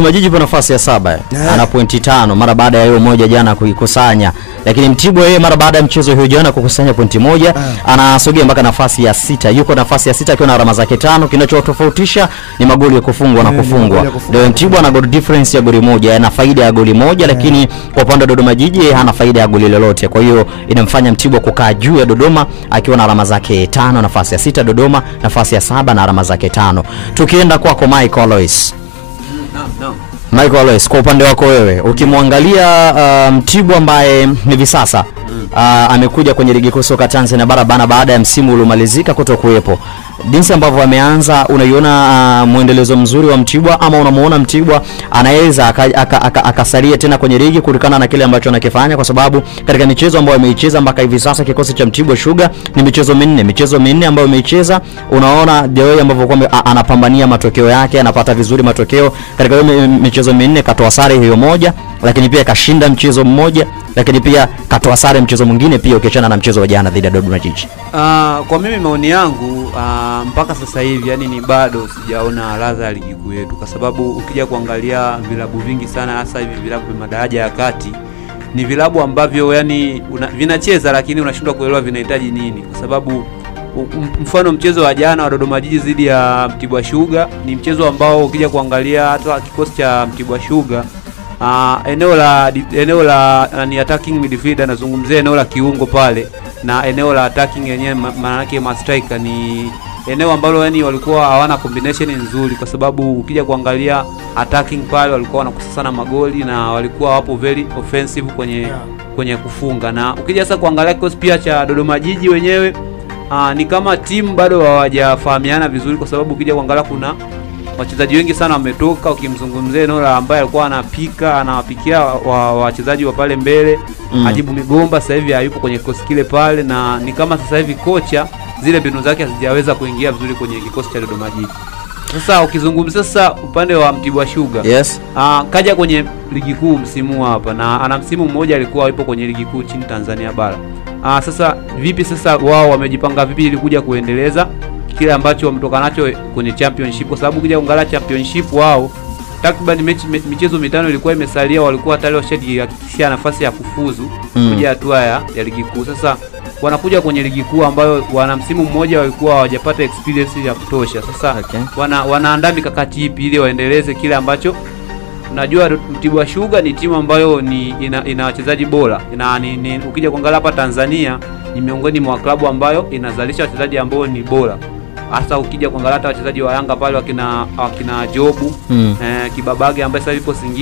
Majiji kwa nafasi ya 7 ana pointi 5 mara baada ya hiyo moja jana kuikusanya, lakini Mtibwa yeye mara baada ya mchezo hiyo jana kukusanya pointi 1 anasogea mpaka nafasi ya 6. Yuko nafasi ya 6 akiwa na alama zake 5. Kinachotofautisha ni magoli ya kufungwa na kufungwa. Ndio Mtibwa ana goal difference ya goli moja, ana faida ya goli moja, lakini kwa upande wa Dodoma Jiji hana faida ya goli lolote. Kwa hiyo inamfanya Mtibwa kukaa juu ya Dodoma akiwa na alama zake 5, nafasi ya 6, Dodoma nafasi ya 7 na alama zake 5. Tukienda kwako Michael Alois. Michael Alois, kwa upande wako wewe ukimwangalia Mtibwa ambaye hivi sasa amekuja kwenye ligi kuu soka Tanzania bara baada ya msimu uliomalizika kutokuwepo, jinsi ambavyo ameanza, unaiona muendelezo mzuri wa Mtibwa ama unamuona Mtibwa anaweza akasalia tena kwenye ligi kutokana na kile ambacho anakifanya? Kwa sababu katika michezo ambayo ameicheza mpaka hivi sasa kikosi cha Mtibwa Sugar ni michezo minne ambayo ameicheza, unaona the way ambavyo kwamba anapambania matokeo yake, anapata vizuri matokeo. Katika hiyo michezo minne katoa sare hiyo moja, lakini pia kashinda mchezo mmoja, lakini pia katoa sare mchezo mwingine pia ukiachana na mchezo wa jana dhidi ya Dodoma Jiji. Kwa mimi maoni yangu mpaka sasa hivi yani ni bado sijaona ladha ya ligi kuu yetu, kwa sababu ukija kuangalia vilabu vingi sana hasa hivi vilabu vya madaraja ya kati ni vilabu ambavyo yani vinacheza lakini unashindwa kuelewa vinahitaji nini, kwa sababu mfano mchezo wa jana wa Dodoma Jiji dhidi ya Mtibwa Sugar ni mchezo ambao ukija kuangalia hata kikosi cha Mtibwa Sugar eneo la ni attacking midfielder, nazungumzia eneo la kiungo pale, na eneo la attacking yenyewe maana yake ma striker ni eneo ambalo yani walikuwa hawana combination nzuri, kwa sababu ukija kuangalia attacking pale walikuwa wanakusana magoli na walikuwa wapo very offensive kwenye kufunga. Na ukija sasa kuangalia kikosi pia cha Dodoma Jiji wenyewe ni kama timu bado hawajafahamiana vizuri, kwa sababu ukija kuangalia kuna wachezaji wengi sana wametoka. Ukimzungumzia eneo la ambaye alikuwa anawapikia wachezaji wa pale mbele Ajibu Migomba sasa hivi hayupo kwenye kikosi kile pale, na ni kama sasa hivi kocha zile mbinu zake hazijaweza kuingia vizuri kwenye kikosi cha Dodoma Jiji. Sasa ukizungumzia sasa upande wa Mtibwa Sugar, kaja kwenye ligi kuu msimu hapa na ana msimu mmoja alikuwa yupo kwenye ligi kuu chini Tanzania bara. Sasa vipi sasa wao wamejipanga vipi ili kuja kuendeleza kile ambacho wametoka nacho kwenye championship? Kwa sababu ukija kuangalia championship wao takriban michezo mitano ilikuwa imesalia, walikuwa tayari washajihakikishia nafasi ya kufuzu kuja hatua ya ligi kuu. Sasa wanakuja kwenye ligi kuu ambayo wana msimu mmoja walikuwa hawajapata experience ya kutosha. Sasa wanaandaa mikakati ipi ili waendeleze kile ambacho unajua Mtibwa Sugar ni timu ambayo ina wachezaji bora. Ukija kuangalia hapa Tanzania ni miongoni mwa klabu ambayo inazalisha wachezaji ambao ni bora. Hasa ukija kuangalia hata wachezaji wa Yanga pale wakina Jobu Kibabage ambaye sasa yupo Singida.